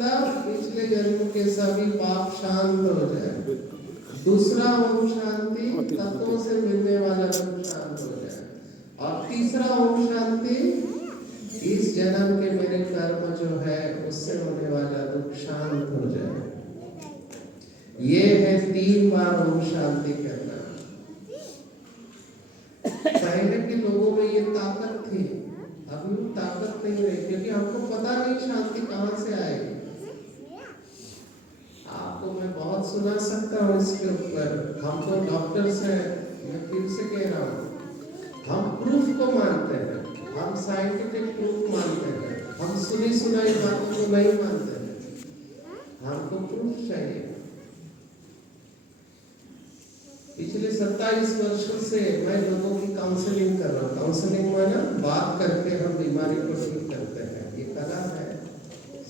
मतलब पिछले जन्म के सभी पाप शांत हो जाए। दूसरा ओम शांति, तत्वों से मिलने वाला दुख शांत हो जाए। और तीसरा ओम शांति, इस जन्म के मेरे कर्म जो है उससे होने वाला दुख शांत हो जाए। ये है 3 बार ओम शांति करना। पहले के लोगों में ये ताकत थी, अभी वो ताकत नहीं रही, क्योंकि हमको पता नहीं शांति कहाँ से आएगी। आपको मैं बहुत सुना सकता हूँ इसके ऊपर। हम तो डॉक्टर्स हैं, मैं फिर से कह रहा हूँ, हम प्रूफ को मानते हैं, हम साइंटिफिक प्रूफ मानते हैं, हम सुनी सुनाई बातों को नहीं मानते हैं, हमको प्रूफ चाहिए। पिछले 27 वर्षों से मैं लोगों की काउंसलिंग कर रहा हूँ। काउंसलिंग में ना बात करके हम बीमारी को ठीक करते हैं। ये कला है,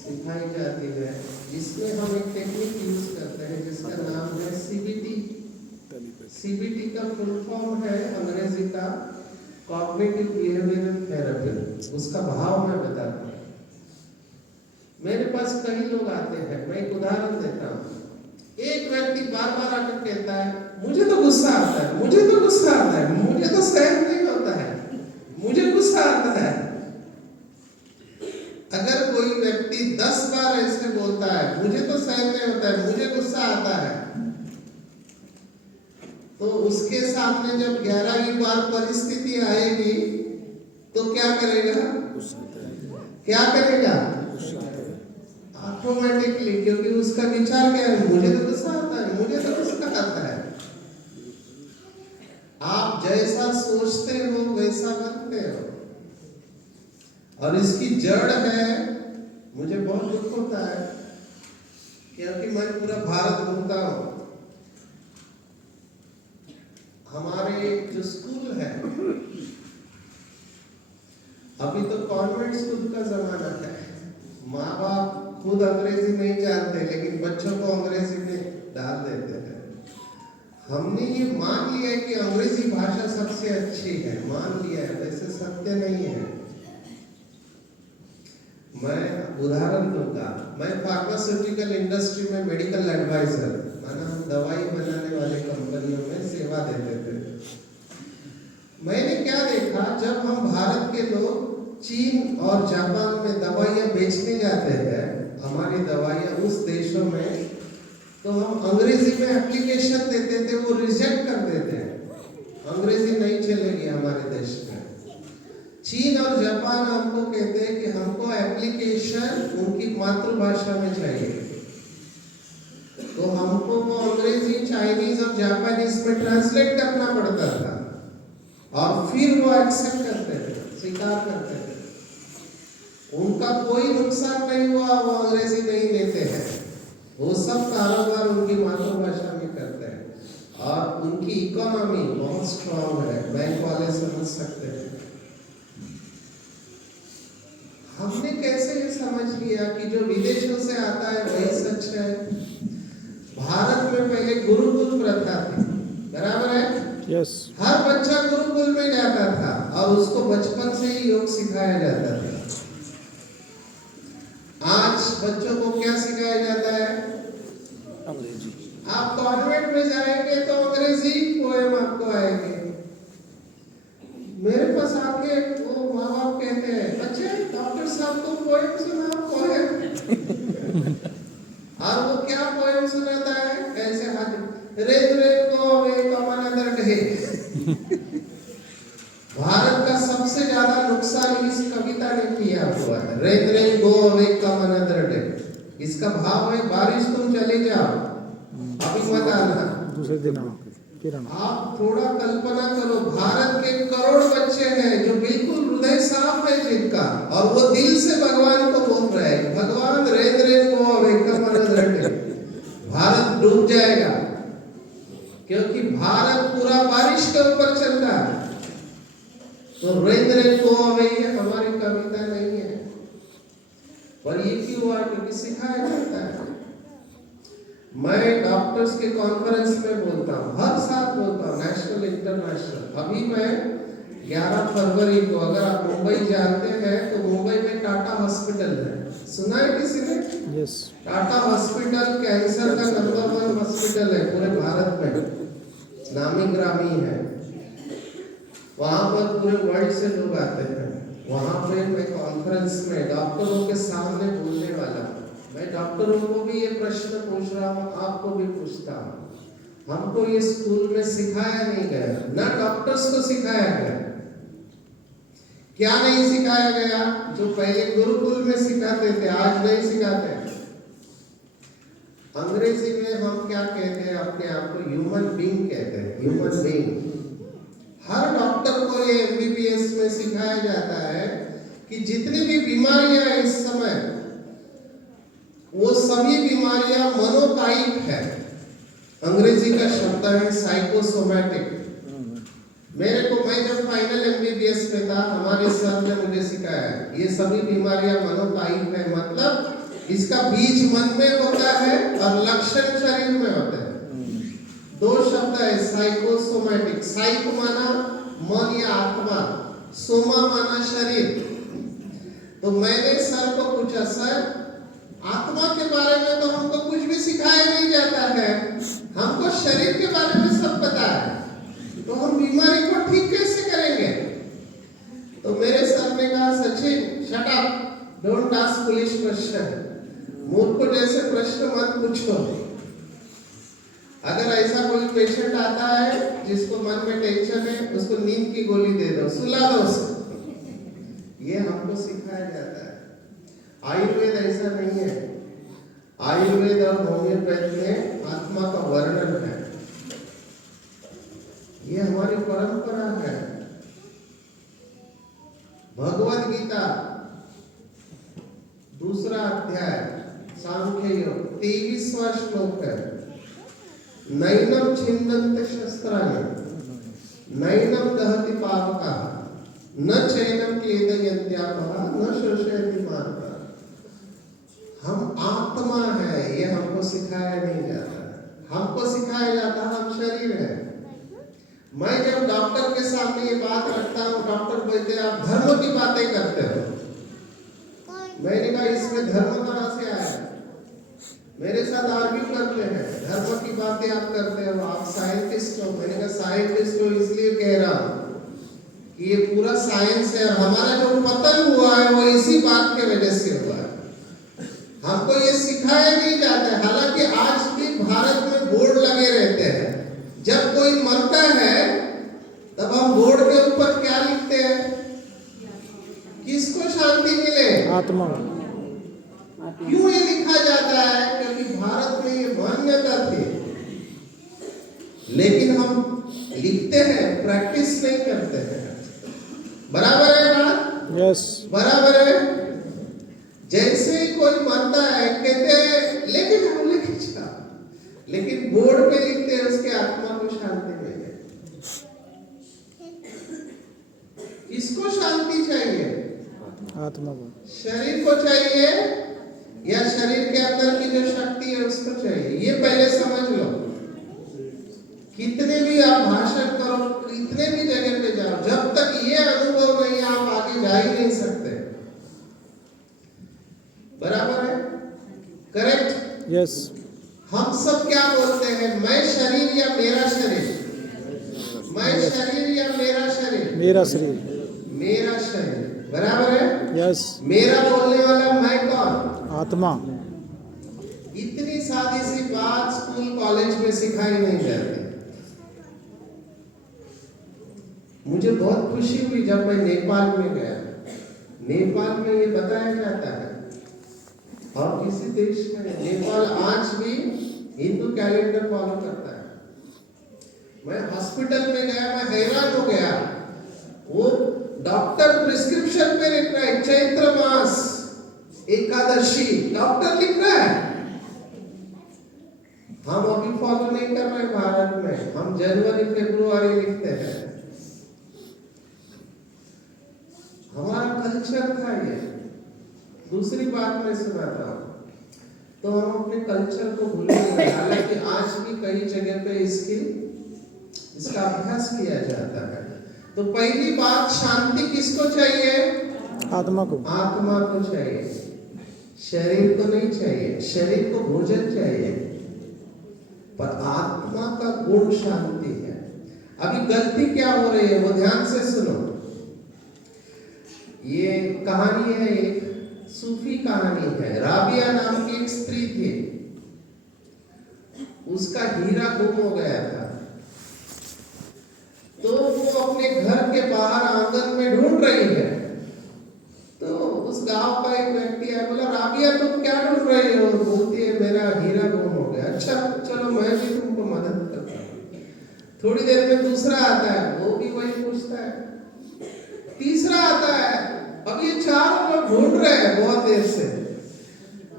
सिखाई जाती है, जिसमें हम एक टेक्निक यूज करते हैं जिसका नाम है सीबीटी। सीबीटी का फुल फॉर्म है अंग्रेजी का कॉग्निटिव बिहेवियरल थेरेपी। उसका भाव मैं बताता हूँ। मेरे पास कई लोग आते हैं, मैं एक उदाहरण देता हूँ। एक व्यक्ति बार बार आकर कहता है, मुझे तो गुस्सा आता है, मुझे तो गुस्सा आता है, मुझे तो सहन नहीं होता है, मुझे गुस्सा आता है। अगर कोई व्यक्ति 10 बार ऐसे बोलता है, मुझे तो सहन नहीं होता है, मुझे गुस्सा आता है, तो उसके सामने जब 11वीं बार परिस्थिति आएगी तो क्या करेगा? क्या करेगा? ऑटोमेटिकली, क्योंकि उसका विचार क्या है? मुझे तो गुस्सा आता है, मुझे तो गुस्सा आता है। आप जैसा सोचते हो वैसा बनते हो। और इसकी जड़ है, मुझे बहुत दुख होता है क्योंकि मैं पूरा भारत घूमता हूँ। हमारे जो स्कूल है, अभी तो कॉन्वेंट स्कूल का जमाना है, माँ बाप खुद अंग्रेजी नहीं जानते लेकिन बच्चों को अंग्रेजी में डाल देते हैं। हमने ये मान लिया है कि अंग्रेजी भाषा सबसे अच्छी है, मान लिया है, वैसे सत्य नहीं है। मैं उदाहरण दूंगा, मैं फार्मास्यूटिकल इंडस्ट्री में मेडिकल एडवाइजर, माना हम दवाई बनाने वाले कंपनियों में सेवा देते थे। मैंने क्या देखा, जब हम भारत के लोग चीन और जापान में दवाइयाँ बेचने जाते हैं, हमारी दवाइयाँ उस देशों में, तो हम अंग्रेजी में एप्लीकेशन देते थे, वो रिजेक्ट कर देते हैं, अंग्रेजी नहीं चलेगी हमारे देश में। चीन और जापान हमको कहते हैं कि हमको एप्लीकेशन उनकी मातृभाषा में चाहिए, तो हमको वो अंग्रेजी, चाइनीज और जापानीज में ट्रांसलेट करना पड़ता था और फिर वो एक्सेप्ट करते थे, स्वीकार करते थे। उनका कोई नुकसान नहीं हुआ, वो अंग्रेजी नहीं लेते हैं, वो सब कारोबार उनकी मातृभाषा में करते हैं और उनकी इकोनॉमी बहुत स्ट्रांग है, बैंक वाले समझ सकते हैं। हमने कैसे ये समझ लिया कि जो विदेशों से आता है वही सच है? भारत में पहले गुरुकुल प्रथा थी, बराबर है? यस। हर बच्चा गुरुकुल में जाता था और उसको बचपन से ही योग सिखाया जाता था। आज बच्चों को क्या सिखाया जाता है? अंग्रेजी। आप कॉन्वेंट में जाएंगे तो अंग्रेजी पोएम आपको आएंगे। मेरे पास आके वो माँ बाप कहते हैं, बच्चे डॉक्टर साहब को पोएम सुनाओ, पोएम। और वो क्या पोएम सुनाता है? ऐसे हाथ, रेत रेत को वे कमन अंदर ढे। भारत का सबसे ज्यादा नुकसान इस कविता ने किया हुआ है, रेत रेत गो अवे कमन अंदर ढे। इसका भाव है, बारिश तुम चले जाओ, अभी मत आना, दूसरे दिन आप थोड़ा कल्पना करो, भारत के करोड़ बच्चे हैं जो बिल्कुल हृदय साफ है जिनका, और वो दिल से भगवान को बोल रहे हैं, भगवान रेत रेत गो अवे कमन अंदर ढे। भारत डूब जाएगा क्योंकि भारत पूरा बारिश के ऊपर चलता है। तो रेत रेत गो अवे ये हमारी कविता नहीं है, पर ये क्यों हुआ? क्योंकि सिखाया जाता है। मैं डॉक्टर्स के कॉन्फ्रेंस में बोलता हूँ, हर साल बोलता हूँ, नेशनल इंटरनेशनल। अभी मैं 11 फरवरी को, अगर आप मुंबई जानते हैं तो मुंबई में टाटा हॉस्पिटल है, सुना है किसी ने? यस। टाटा हॉस्पिटल कैंसर का नंबर 1 हॉस्पिटल है पूरे भारत में, नामी ग्रामी है। वहां पर पूरे वर्ल्ड से लोग आते हैं। वहां पे मैं कॉन्फ्रेंस में डॉक्टरों के सामने बोलने वाला हूं। मैं डॉक्टरों को भी ये प्रश्न पूछ रहा हूँ, आपको भी पूछता हूँ। हमको ये स्कूल में सिखाया नहीं गया, ना डॉक्टर्स को सिखाया गया। क्या नहीं सिखाया गया? जो पहले गुरुकुल में सिखाते थे, आज नहीं सिखाते। अंग्रेजी में हम क्या कहते हैं? अपने आप को ह्यूमन बीइंग कहते हैं, ह्यूमन बीइंग। हर डॉक्टर को ये एमबीबीएस में सिखाया जाता है कि जितनी भी बीमारियां इस समय, वो सभी बीमारियां मनोकायिक है। अंग्रेजी का शब्द है साइकोसोमैटिक। मैं जब फाइनल एमबीबीएस में था, हमारे सर ने मुझे सिखाया ये सभी बीमारियां मनोकायिक है। मतलब इसका बीज मन में होता है और लक्षण शरीर में होते हैं। दो शब्द है साइकोसोमैटिक। साइक माना मन या आत्मा, सोमा माना शरीर। तो मैंने सर को पूछा, सर आत्मा के बारे में तो हमको कुछ भी सिखाया नहीं जाता है, हमको शरीर के बारे में सब पता है, तो हम बीमारी को ठीक कैसे करेंगे? तो मेरे सर ने कहा, Sachin shut up, don't ask foolish question. मूर्ख जैसे प्रश्न मत पूछो। अगर ऐसा कोई पेशेंट आता है जिसको मन में टेंशन है, उसको नींद की गोली दे दो, सुला दो उसको। ये हमको सिखाया जाता है। आयुर्वेद ऐसा नहीं है। आयुर्वेद और होम्योपैथी में आत्मा का वर्णन है। ये हमारी परंपरा है। भगवद गीता 2 अध्याय सांख्य योग 23वां श्लोक है। नैनम छिन्दन्ते शस्त्राणि नैनम दहति पावकः न चैनम क्लेदयन्त्यापः न शोषयति मार्गः। हम आत्मा है, ये हमको सिखाया नहीं जाता। हमको सिखाया जाता हम शरीर है। मैं जब डॉक्टर के सामने ये बात रखता हूँ, डॉक्टर बोलते हैं आप धर्म की बातें करते हो। मैंने कहा इसमें धर्म कहाँ से आया? मेरे साथ आर्ग्यू करते हैं, धर्म की बातें आप करते हो, आप साइंटिस्ट हो। मैंने कहा साइंटिस्ट हो इसलिए कह रहा हूँ कि ये पूरा साइंस है, और हमारा जो पतन हुआ है वो इसी बात के वजह से हुआ है। हमको ये सिखाया नहीं जाता है। हालांकि आज भी भारत में बोर्ड लगे रहते हैं। जब कोई मरता है तब हम बोर्ड के ऊपर क्या लिखते हैं? किसको शांति मिले? आत्मा। क्यों ये लिखा जाता है? क्योंकि भारत में ये मान्यता थी, लेकिन हम लिखते हैं, प्रैक्टिस नहीं करते हैं। बराबर है बात? यस। बराबर है। जैसे ही कोई मरता है कहते हैं लेकिन हम लिख जाओ, लेकिन बोर्ड पे लिखते हैं उसके आत्मा को शांति मिले। किसको शांति चाहिए? आत्मा को। शरीर को चाहिए या शरीर के अंदर की जो शक्ति है उसको चाहिए? ये पहले समझ लो। कितने भी आप भाषण करो, कितने भी जगह पे जाओ, जब तक ये अनुभव नहीं आप आगे जा ही नहीं सकते। बराबर है? करेक्ट? यस। हम सब क्या बोलते हैं? मैं शरीर या मेरा शरीर? मैं शरीर या मेरा शरीर? मेरा शरीर। मेरा शरीर। बराबर है? यस। मेरा बोलने वाला मैं कौन? आत्मा। इतनी सादी सी बात स्कूल कॉलेज में सिखाई नहीं जाती। मुझे बहुत खुशी हुई जब मैं नेपाल में गया। नेपाल में ये बताया जाता है, और किसी देश में, नेपाल आज भी हिंदू कैलेंडर फॉलो करता है। मैं हॉस्पिटल में गया, मैं हैरान हो गया। वो डॉक्टर प्रिस्क्रिप्शन पे लिख रहा है चैत्र मास एकादशी, डॉक्टर लिख रहा है। हम अभी फॉलो नहीं कर रहे भारत में, हम जनवरी फरवरी लिखते हैं। हमारा कल्चर था ये। दूसरी बात मैं सुनाता हूँ, तो हम अपने कल्चर को भूल गए। हालांकि आज भी कई जगह पे इसका अभ्यास किया जाता है। तो पहली बात, शांति किसको चाहिए? आत्मा को। आत्मा को चाहिए। शरीर को नहीं चाहिए, शरीर को भोजन चाहिए, पर आत्मा का गुण शांति है। अभी गलती क्या हो रही है वो ध्यान से सुनो। ये कहानी है, एक सूफी कहानी है। राबिया नाम की एक स्त्री थी, उसका हीरा गुम हो गया था। तो वो अपने घर के बाहर आंगन में ढूंढ रही है। तो उस गांव का एक व्यक्ति है, बोला राबिया तुम क्या ढूंढ रही हो? बोलती है मेरा हीरा गुम हो गया। अच्छा चलो मैं भी तुमको मदद करता हूँ। थोड़ी देर में दूसरा आता है, वो भी वही पूछता है। तीसरा आता है। अब ये चारों लोग ढूंढ रहे हैं बहुत देर से।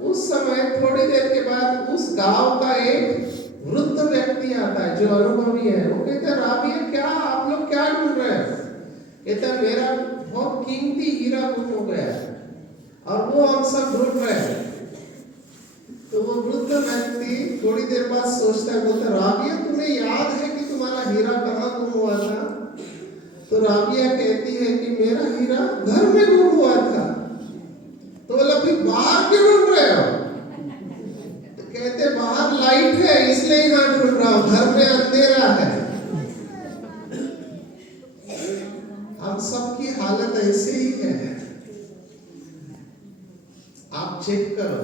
उस समय थोड़ी देर के बाद उस गांव का एक वृद्ध व्यक्ति आता है जो अनुभवी है। वो कहता है राबिया क्या आप लोग क्या ढूंढ रहे हैं? कहता है मेरा बहुत कीमती हीरा गुम हो गया और वो हम सब ढूंढ रहे हैं। तो वो वृद्ध व्यक्ति थोड़ी देर बाद सोचता है, बोलता राबिया तुम्हें याद है कि तुम्हारा हीरा कहाँ गुम हुआ था? तो राबिया कहती है कि मेरा हीरा घर में गुम हुआ था। तो बोला फिर बाहर क्यों ढूंढ रहे हो? तो कहते बाहर लाइट है इसलिए यहाँ ढूंढ रहा हूँ, घर में अंधेरा है। हम सबकी हालत ऐसे ही है। आप चेक करो,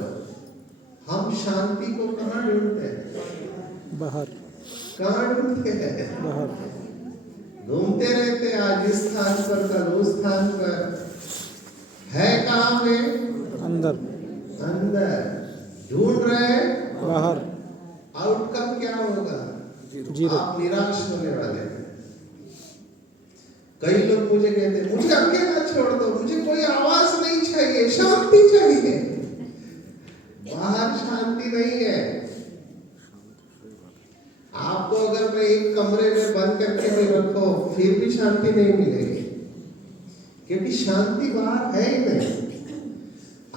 हम शांति को कहाँ ढूंढते हैं? बाहर। कहाँ ढूंढते हैं? बाहर। घूमते रहते, आज इस स्थान पर कल उस स्थान पर। है कहाँ पे? अंदर। अंदर। ढूंढ रहे बाहर। आउटकम क्या होगा? जीरो। आप निराश होने वाले हैं। कई लोग मुझे कहते हैं मुझे अकेला छोड़ दो, मुझे कोई आवाज नहीं चाहिए, शांति चाहिए। बाहर शांति नहीं है। आपको अगर मैं एक कमरे में बंद करके भी रखो फिर भी शांति नहीं मिलेगी, क्योंकि शांति बाहर है ही नहीं।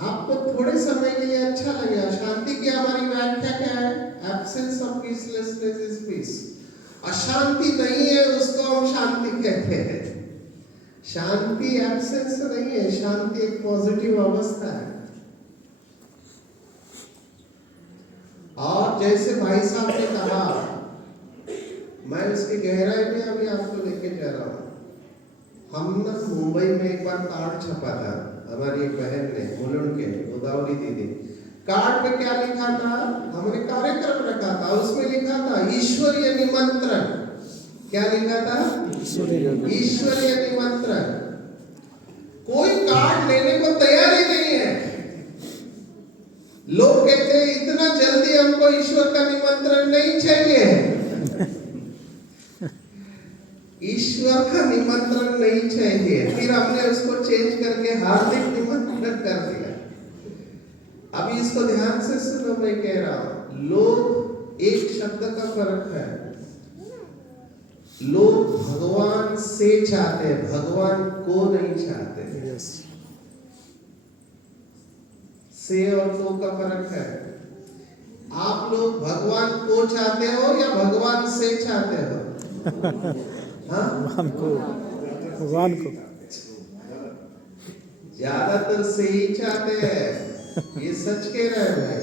आपको थोड़े समय के लिए अच्छा लगेगा। शांति की हमारी व्याख्या क्या है? Absence of peacelessness is peace. अशांति नहीं है उसको हम शांति कहते हैं। शांति एब्सेंस नहीं है, शांति एक पॉजिटिव अवस्था है। और जैसे भाई साहब ने कहा, मैं उसकी गहराई में अभी आपको लेके जा रहा हूँ। हम ना मुंबई में एक बार कार्ड छपा था, हमारी एक बहन ने, मुलुंड के गोदावरी दीदी। कार्ड पे क्या लिखा था? हमने कार्यक्रम रखा था, उसमें लिखा था ईश्वरीय निमंत्रण। क्या लिखा था? ईश्वरीय निमंत्रण। कोई कार्ड लेने को तैयार ही नहीं है। लोग कहते हैं इतना जल्दी हमको ईश्वर का निमंत्रण नहीं चाहिए। ईश्वर का निमंत्रण नहीं चाहिए, फिर हमने उसको चेंज करके हार्दिक निमंत्रण कर दिया। अभी इसको ध्यान से सुनो, मैं कह रहा हूं, लोग एक शब्द का फर्क है। लोग भगवान से चाहते हैं, भगवान को नहीं चाहते। से और को का फर्क है। आप लोग भगवान को चाहते हो या भगवान से चाहते हो? भगवान को। भगवान को ज्यादातर से ही चाहते हैं। ये सच कह रहे हैं भाई।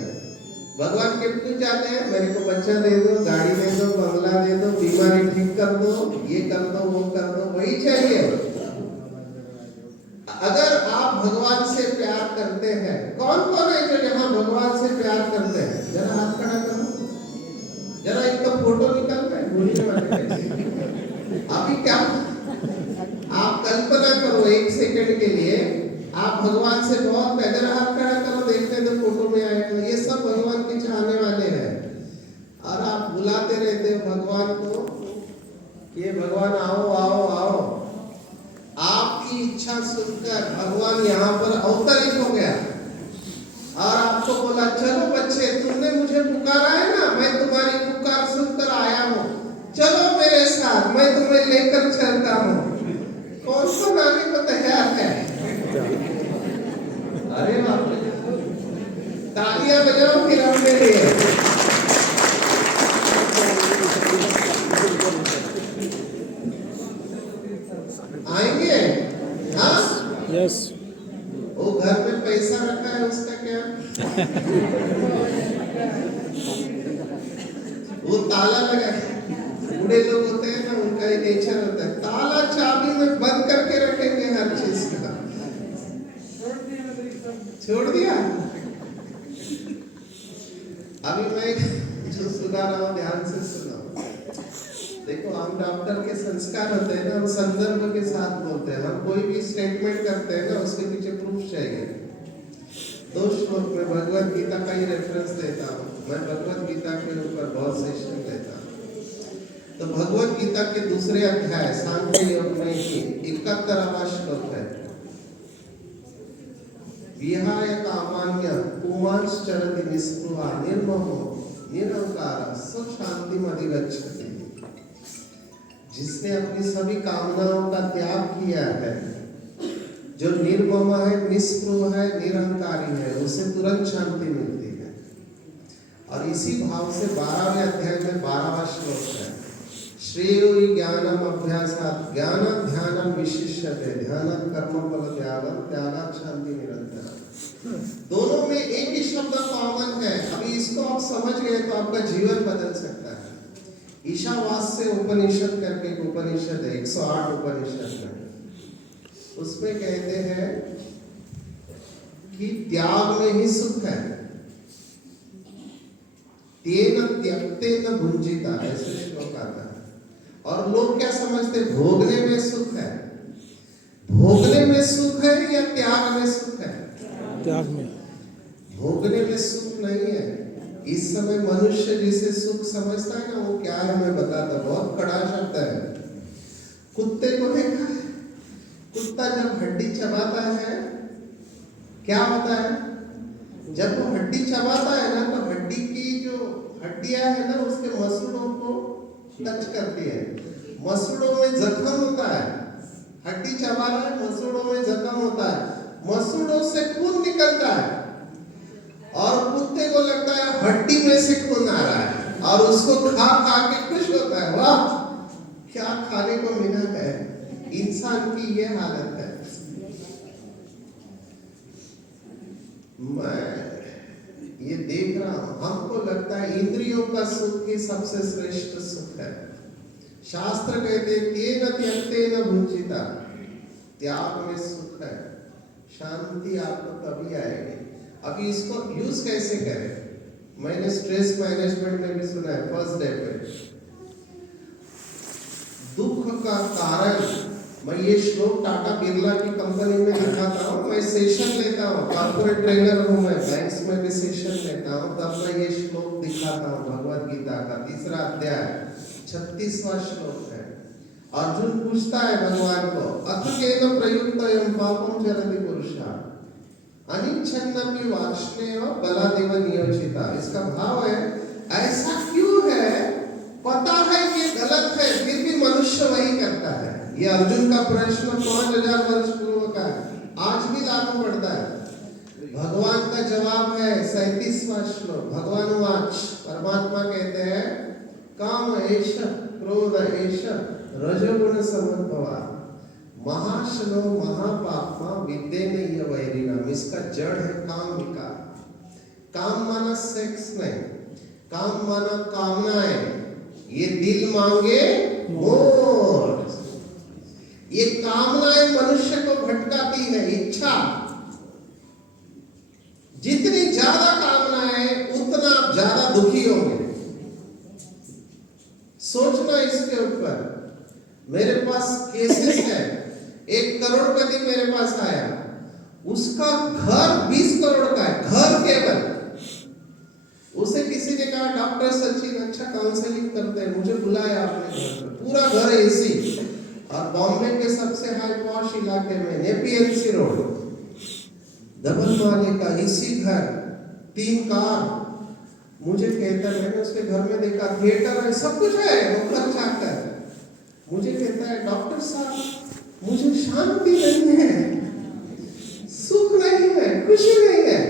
भगवान के क्यों चाहते हैं? मेरे को बच्चा दे दो, गाड़ी दे दो, बंगला दे दो, बीमारी ठीक कर दो, ये कर दो, वो कर दो, वही चाहिए। अगर आप भगवान से प्यार करते हैं, कौन कौन है जो यहाँ भगवान से प्यार करते हैं? जरा हाथ खड़ा करो, जरा इनका फोटो निकाल रहे बोलने वाले। अभी क्या आप कल्पना करो एक सेकंड के लिए, आप भगवान से बहुत प्यार, जरा हाथ खड़ा करो, देखते तो फोटो में आएगा। ये सब भगवान के चाहने वाले हैं और आप बुलाते रहते हो भगवान को, ये भगवान आओ आओ आओ। आपकी इच्छा सुनकर भगवान यहाँ पर अवतरित हो गया और आपको बोला चलो बच्चे, तुमने मुझे पुकारा है ना, मैं तुम्हारी पुकार सुनकर आया हूँ, चलो मेरे साथ, मैं तुम्हें लेकर चलता हूँ। कौन कौन आने को तैयार है? अरे बाप रे, तालियां बजाओ फिर अपने लिए। आएंगे? हाँ? यस। वो घर में पैसा रखा है उसका क्या? वो ताला लगा, बूढ़े लोग होते हैं ना, उनका एक नेचर होता है, ताला चाबी में बंद करके रखेंगे हर चीज का। छोड़ दिया। अभी मैं जो सुना रहा हूँ ध्यान से सुना। देखो, हम डॉक्टर के संस्कार होते हैं ना, हम संदर्भ के साथ बोलते हैं। हम कोई भी स्टेटमेंट करते हैं ना, उसके पीछे प्रूफ चाहिए। 2 श्लोक में भगवत गीता का ही रेफरेंस देता हूँ। मैं भगवत गीता के ऊपर बहुत सेशन लेता हूँ। तो भगवत गीता के दूसरे अध्याय सांख्य योग में ही 71वां श्लोक है। विहाय कामान्य पुमांश्चरति निस्पृहा निर्ममो निरंकार स शांतिमधिगच्छति। जिसने अपनी सभी कामनाओं का त्याग किया है, जो निर्मम है, निस्पृह है, निरंकारी है, उसे तुरंत शांति मिलती है। और इसी भाव से 12वें अध्याय में 12वां श्लोक है, श्रेयो हि ज्ञानम अभ्यासात् ज्ञानं ध्यानं विशिष्यते ध्यानं कर्मफल त्यागं त्यागात् शांति निरंतर। दोनों में एक ही शब्द कॉमन है। अभी इसको आप समझ गए तो आपका जीवन बदल सकता है। ईशावास्य उपनिषद करके एक उपनिषद है, 108 उपनिषद में, उसमें कहते हैं कि त्याग में ही सुख है। तेन त्यक्तेन भुंजिता, ऐसे श्लोक आता है। और लोग क्या समझते, भोगने में सुख है। भोगने में सुख है या त्याग में सुख है? त्याग में। भोगने में सुख नहीं है। इस समय मनुष्य जिसे सुख समझता है ना, वो क्या है मैं बताता, बहुत कड़ा शब्द है। कुत्ते को देखा है? कुत्ता जब हड्डी चबाता है क्या होता है? जब वो हड्डी चबाता है ना, तो हड्डी की जो हड्डियां है ना, उसके मसूड़ों को टच करती है। मसूड़ों में जख्म होता है। हड्डी चबा रहा है, मसूड़ों में जख्म होता है, मसूड़ों से खून निकलता है, और कुत्ते को लगता है हड्डी में से खून आ रहा है, और उसको खा खा के खुश होता है। वाह, क्या खाने को मिला है। इंसान की ये हालत है। मैं ये देख रहा हूं, हमको लगता है इंद्रियों का सुख ही सबसे श्रेष्ठ सुख है। शास्त्र कहते तेन त्यक्तेन भुंजिता, त्याग में सुख है। शांति आपको तभी आएगी। अभी इसको यूज कैसे करें? मैंने स्ट्रेस मैनेजमेंट में भी सुना है, फर्स्ट डे पे दुख का कारण, मैं ये श्लोक टाटा बिरला की कंपनी में दिखाता हूँ। मैं सेशन लेता हूँ, कॉर्पोरेट ट्रेनर हूँ मैं, बैंक्स में भी सेशन लेता हूँ, तब मैं ये श्लोक दिखाता हूँ। भगवत गीता का 3रा अध्याय 36वां श्लोक है। अर्जुन पूछता है भगवान को, अथ केन प्रयुक्तयं पापं चरति पुरुषः अनिच्छन्नपि वार्ष्णेय बलादेव नियोजिता। इसका भाव है, ऐसा क्यों है, पता है ये गलत है, फिर भी मनुष्य वही करता है। ये अर्जुन का प्रश्न 5000 वर्ष पूर्व का है, आज भी लागू पड़ता है। भगवान का जवाब है 37वां श्लोक। भगवान वाच, परमात्मा कहते हैं, काम एष क्रोध एष रजोगुण समद्भवा महाशनो महापापमा विद्येन वैरिणाम। इसका जड़ है काम विकार। काम माना सेक्स नहीं, काम माना कामनाएं। ये दिल मांगे मोर। ये कामनाएं मनुष्य को भटकाती है। इच्छा, जितनी ज्यादा कामनाएं उतना आप ज्यादा दुखी होंगे। सोचना इसके ऊपर। मेरे पास केसेस है, 1 करोड़पति मेरे पास आया, उसका घर 20 करोड़ का है, घर केवल। उसे किसी ने कहा, डॉक्टर सचिन अच्छा काउंसलिंग करते हैं, मुझे बुलाया अपने घर पे। पूरा घर एसी, और बॉम्बे के सबसे हाई पॉश इलाके में नेपियन रोड, डबल माले का एसी घर, 3 कार। मुझे कहता है, मैंने उसके घर में देखा, थिएटर है, सब कुछ है, वो घर चाहता है। मुझे कहता है, डॉक्टर साहब मुझे शांति नहीं है, सुख नहीं है, खुशी नहीं है।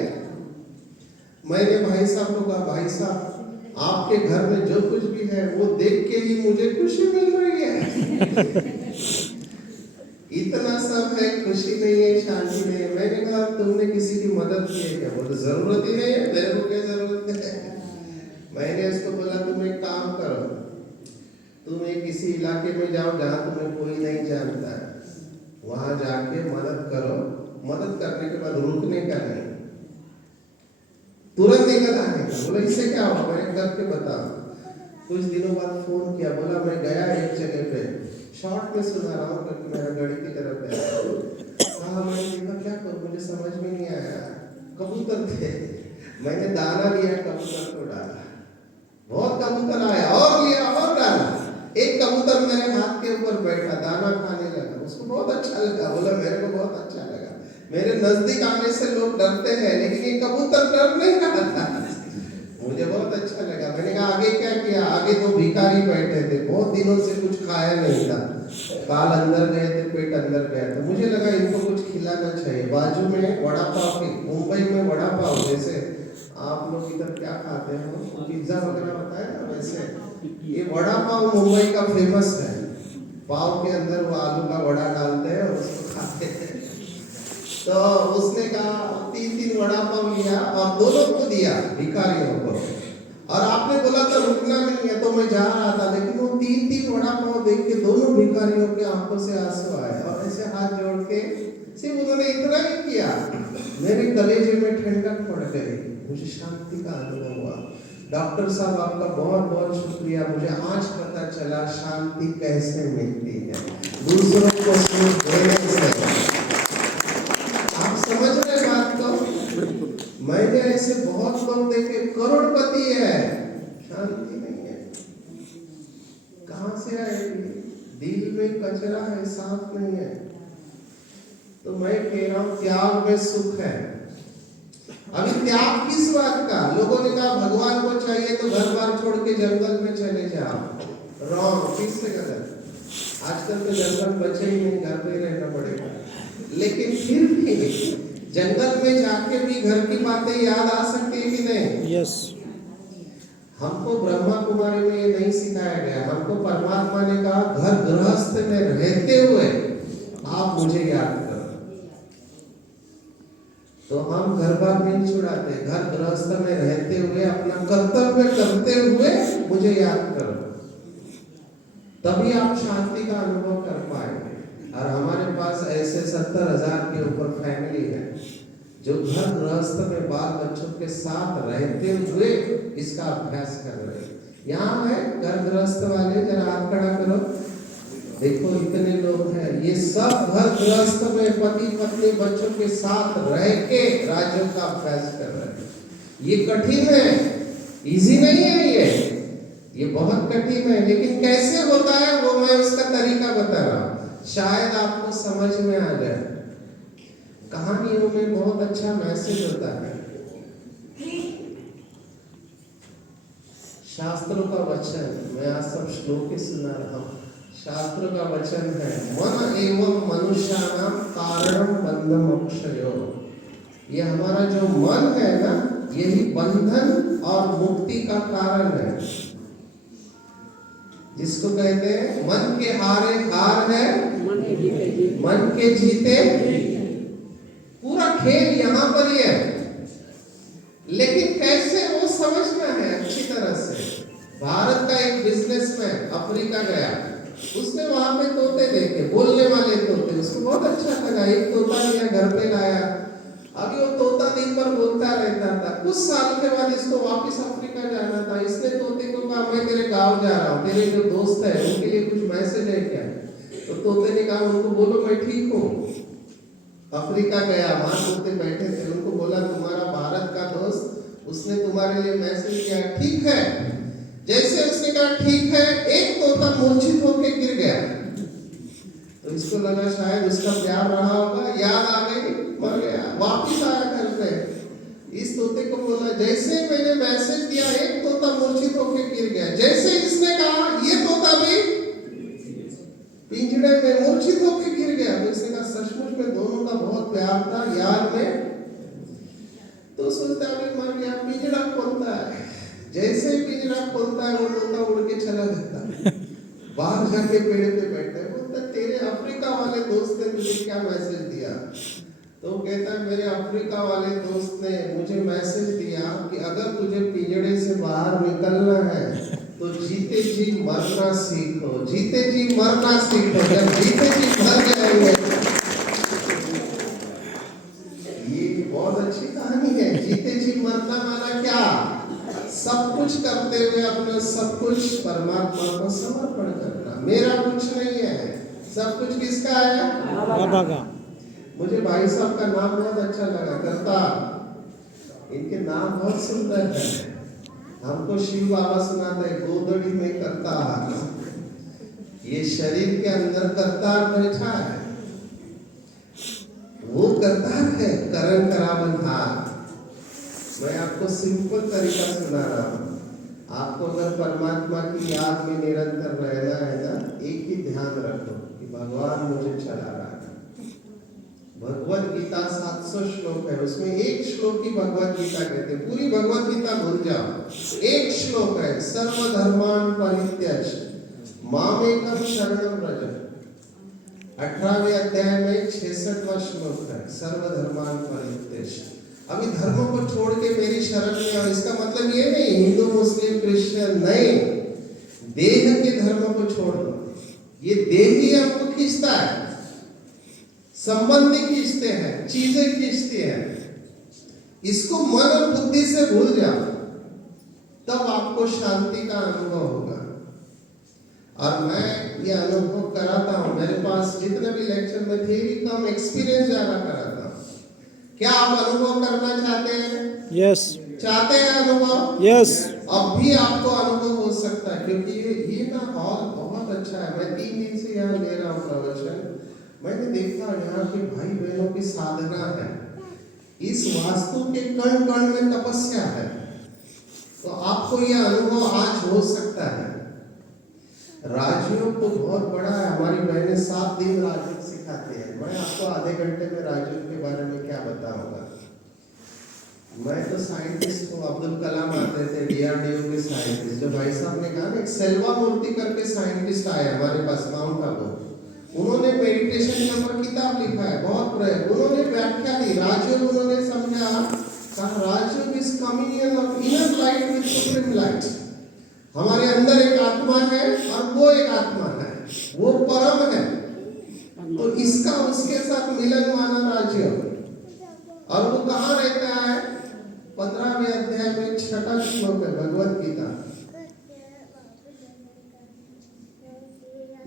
मैंने भाई साहब को कहा, भाई साहब आपके घर में जो कुछ भी है वो देख के ही मुझे खुशी मिल रही है। इतना सा सब है, खुशी नहीं है, शांति नहीं है। मैंने कहा तुमने किसी की मदद की है क्या? बोले जरूरत ही नहीं है, मेरे को क्या जरूरत है। मैंने उसको बोला तुम एक काम करो, तुम एक किसी इलाके में जाओ जहाँ तुम्हें कोई नहीं जानता है, वहां जाके मदद करो। मदद करने के बाद रुकने का नहीं, तुरंत निकल आने का। बोला इससे क्या होगा? मैंने करके बता। कुछ दिनों बाद फोन किया, बोला मैं गया एक जगह पे, शॉर्ट में सुना रहा हूँ क्योंकि मेरा गाड़ी की तरफ है। हाँ मैंने देखा क्या करूँ, मुझे समझ में नहीं आया। कबूतर थे, मैंने दाना लिया, कबूतर को डाला, बहुत कबूतर आया और लिया और डाला। एक कबूतर मेरे हाथ के ऊपर बैठा, दाना खाने लगा, उसको बहुत अच्छा लगा। बोला मेरे को बहुत अच्छा लगा। मेरे नजदीक आने से लोग डरते हैं, लेकिन ये कबूतर डर नहीं रहा था, मुझे बहुत अच्छा लगा। मैंने कहा आगे क्या किया? आगे दो भिखारी बैठे थे, बहुत दिनों से कुछ खाया नहीं था, बाल अंदर गए थे, पेट अंदर गया था। मुझे लगा इनको कुछ खिलाना चाहिए। बाजू में वड़ा पाव की, मुंबई में वड़ा पाव जैसे आप लोग इधर क्या खाते हो, पिज्जा वगैरह होता है ना, वैसे ये वड़ा पाव मुंबई का फेमस है। पाव के अंदर वो आलू का वड़ा डालते हैं और उसको खाते हैं। तो उसने कहा 3-3 वड़ा पाव लिया और दोनों को दिया भिखारियों को। और आपने बोला था रुकना नहीं है, तो मैं जा रहा था, लेकिन वो 3-3 वड़ा पाव देख के दोनों भिखारियों के आंखों से आंसू आए और ऐसे हाथ जोड़ के सिर्फ उन्होंने इतना ही किया, मेरे कलेजे में ठंडक पड़ गई, मुझे शांति का अनुभव हुआ। डॉक्टर साहब आपका बहुत बहुत शुक्रिया, मुझे आज पता चला शांति कैसे मिलती है, दूसरों को सुख देने से। आप समझ रहे बात को? मैंने ऐसे बहुत लोग देखे, करोड़पति है, शांति नहीं है। कहां से आएगी? दिल में कचरा है, साफ नहीं है। तो मैं कह रहा हूं त्याग में सुख है। अभी त्याग किस बात का? लोगों ने कहा भगवान को चाहिए तो घर बार छोड़ के जंगल में चले जाओ। रॉन्ग, फिर से गलत। आजकल तो जंगल बचे ही नहीं, घर पे ही रहना पड़ेगा। लेकिन फिर भी जंगल में जाके भी घर की बातें याद आ सकती है कि नहीं? यस। हमको ब्रह्मा कुमारी में ये नहीं सिखाया गया। हमको परमात्मा ने कहा घर गृहस्थ में रहते हुए आप मुझे याद करो। तो हम घर बार नहीं छुड़ाते, घर गृहस्थ में रहते हुए अपना कर्तव्य करते हुए मुझे याद करो, तभी आप शांति का अनुभव कर पाएंगे। और हमारे पास ऐसे 70,000 के ऊपर फैमिली है जो घर गृहस्थ में बाल बच्चों के साथ रहते हुए इसका अभ्यास कर रहे हैं। यहाँ है घर गृहस्थ वाले, जरा हाथ खड़ा करो, देखो इतने लोग हैं। ये सब घर गृहस्थ में पति पत्नी बच्चों के साथ रह के राज्यों का अभ्यास कर रहे हैं। ये कठिन है, इजी नहीं है, ये बहुत कठिन है, लेकिन कैसे होता है वो मैं उसका तरीका बता रहा हूँ, शायद आपको समझ में आ जाए। कहानियों में बहुत अच्छा मैसेज होता है। शास्त्रों का वचन, मैं आज सब श्लोक ही सुना रहा हूँ। शास्त्रों का वचन है मन एवं मनुष्याणाम कारणम बंधम मोक्षयो। ये हमारा जो मन है ना, यही बंधन और मुक्ति का कारण है। जिसको कहते हैं मन के हारे हार है, मन के जीते। पूरा खेल यहाँ पर ही है, लेकिन कैसे वो समझना है अच्छी तरह से। भारत का एक बिजनेसमैन अफ्रीका गया, उसने वहां पे तोते देखे, बोलने वाले तोते, उसको बहुत अच्छा लगा। एक तोता लिया, घर पे लाया। अभी वो तोता दिन भर बोलता रहता था। कुछ साल के बाद इसको वापस अफ्रीका जाना था। इसने तोते को कहा मैं तेरे गांव जा रहा हूँ, तेरे जो दोस्त है उनके लिए कुछ मैसेज है क्या? तो तोते ने कहा उनको बोलो मैं ठीक हूँ। अफ्रीका गया, वहां तोते बैठे थे, उनको बोला तुम्हारा भारत का दोस्त, उसने तुम्हारे लिए मैसेज किया, ठीक है। जैसे उसने कहा ठीक है, एक तोता मूर्छित होकर गिर गया। तो इसको लगा शायद उसका प्यार रहा होगा, याद आ गई, मर गया। वापिस आया घर पे, इस तोते को बोला जैसे मैंने मैसेज दिया एक तोता मूर्छित होकर गिर गया। जैसे इसने कहा ये तोता भी पिंजड़े में मूर्छित होकर गिर गया। तो इसने कहा सचमुच में दोनों का बहुत प्यार था, याद में। तो सोचता है मर गया, पिंजड़ा खोलता है। जैसे ही पिंजरा खोलता है वो तोता उड़ के चला जाता है, बाहर जाके पेड़ पे बैठता है, बोलता बोलता तेरे अफ्रीका वाले दोस्त ने मुझे क्या मैसेज दिया? तो वो कहता है मेरे अफ्रीका वाले दोस्त ने मुझे मैसेज दिया कि अगर तुझे पिंजड़े से बाहर निकलना है तो जीते जी मरना सीखो, जीते जी मरना सीखो। जब जीते जी मर जाएंगे, ये बहुत अच्छी कहानी है। जीते जी मरना माना क्या? सब कुछ करते हुए अपना सब कुछ परमात्मा को समर्पण करना। मेरा कुछ नहीं है, सब कुछ किसका है? बाबा का। मुझे भाई साहब का नाम बहुत अच्छा लगा, करतार। इनके नाम बहुत सुंदर है। हमको शिव बाबा सुनाते हैं, गोदड़ी में करतार। ये शरीर के अंदर करतार बैठा है, वो करतार है, करण करावन हार। मैं आपको सिंपल तरीका सुना रहा हूँ। आपको अगर परमात्मा की याद में निरंतर रहना है ना, एक ही ध्यान रखो कि भगवान मुझे चला रहा है। भगवत गीता 700 श्लोक है, उसमें एक श्लोक की भगवत गीता कहते हैं। पूरी भगवत गीता भूल जाओ, एक श्लोक है, सर्वधर्मान् परित्यज मामेकं शरणं व्रज। 18वें अध्याय में 66वां श्लोक है, सर्वधर्मान् परित्यज। अभी धर्मों को छोड़ के मेरी शरण में, और इसका मतलब ये नहीं हिंदू मुस्लिम क्रिश्चियन नहीं, देह के धर्म को छोड़ दो। ये देह ही हमको खींचता है, संबंधी खींचते हैं, चीजें खींचती हैं। इसको मन और बुद्धि से भूल जाओ, तब आपको शांति का अनुभव होगा। और मैं ये अनुभव कराता हूँ, मेरे पास जितने भी लेक्चर में थ्योरी कम एक्सपीरियंस ज्यादा कराता हूँ। क्या आप अनुभव करना चाहते हैं? यस। चाहते हैं अनुभव? यस। अब भी आपको अनुभव हो सकता है, क्योंकि ये ना हॉल बहुत अच्छा है। मैं 3 दिन से यहाँ ले रहा हूँ प्रवचन। मैंने देखा यहाँ के भाई बहनों की साधना है, इस वास्तु के कण कण में तपस्या है। तो आपको यह अनुभव आज हो सकता है। राजयोग तो बहुत बड़ा है, हमारी बहनें 7 दिन राजयोग सिखाती है। मैं आपको आधे घंटे में राजयोग के बारे में क्या बताऊंगा। मैं तो साइंटिस्ट हूँ, अब्दुल कलाम आते थे, DRDO के साइंटिस्ट। जो भाई साहब ने कहा ना, एक सेल्वा मूर्ति करके साइंटिस्ट आए हमारे पास, माउंट आबू। उन्होंने मेडिटेशन के ऊपर किताब लिखा है, बहुत प्रयोग। उन्होंने व्याख्या दी, राजयोग उन्होंने समझा, कहा Rajyoga is communion of inner light with supreme light. हमारे अंदर एक आत्मा है और वो एक आत्मा है, वो परम है। तो इसका उसके साथ मिलन माना राजयोग। और वो कहाँ रहता है? 15वें अध्याय में 6वां श्लोक है भगवत गीता।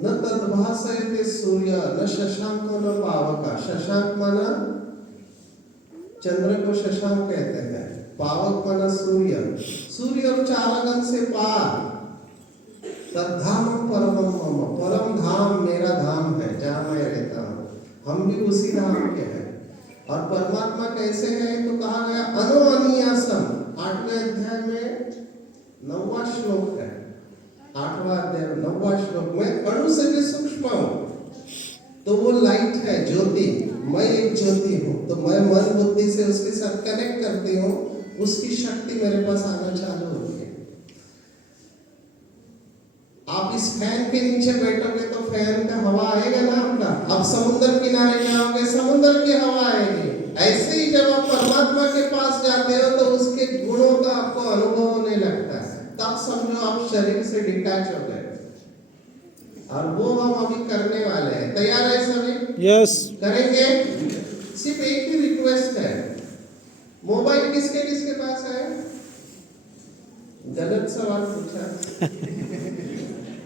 न तद्भासयते सूर्य न शशांको न पावका। शशांक माना चंद्र को शशांक कहते हैं, पावक माना सूर्य। सूर्य और चारागन से पार। तद्धाम परमम मम, परम धाम मेरा धाम है, जहाँ मैं रहता हूँ। हम भी उसी धाम के हैं। और परमात्मा कैसे है? तो कहा गया अनोअनियासम। 8वें अध्याय में 9वां श्लोक है। 8वां अध्याय 9वां श्लोक में अणु से भी सूक्ष्म हूँ। तो वो लाइट है, ज्योति। मैं एक ज्योति हूँ, तो मैं मन बुद्धि से उसके साथ कनेक्ट करती हूँ, उसकी शक्ति मेरे पास आना चालू होती है। आप इस फैन के नीचे बैठोगे तो फैन का हवा आएगा ना आपका। अब समुद्र किनारे जाओगे, समुद्र की हवा आएगी। ऐसे ही जब आप परमात्मा के पास जाते हो तो उसके गुणों का आपको अनुभव होने लगता है। तब समझो आप शरीर से डिटैच हो गए। और वो हम अभी करने वाले हैं। तैयार है सभी? यस। करेंगे। सिर्फ एक ही रिक्वेस्ट है, मोबाइल किसके किसके पास है? गलत सवाल पूछा।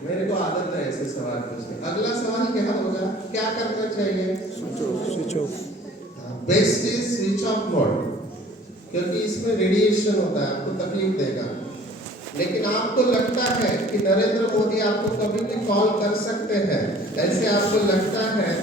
मेरे को आदत है ऐसे सवाल पूछने। अगला सवाल क्या होगा? क्या करना चाहिए? Switch off. Best is switch off mode, क्योंकि इसमें रेडिएशन होता है, आपको तकलीफ देगा। लेकिन आपको लगता है कि नरेंद्र मोदी आपको कभी भी कॉल कर सकते हैं, ऐसे आपको लगता है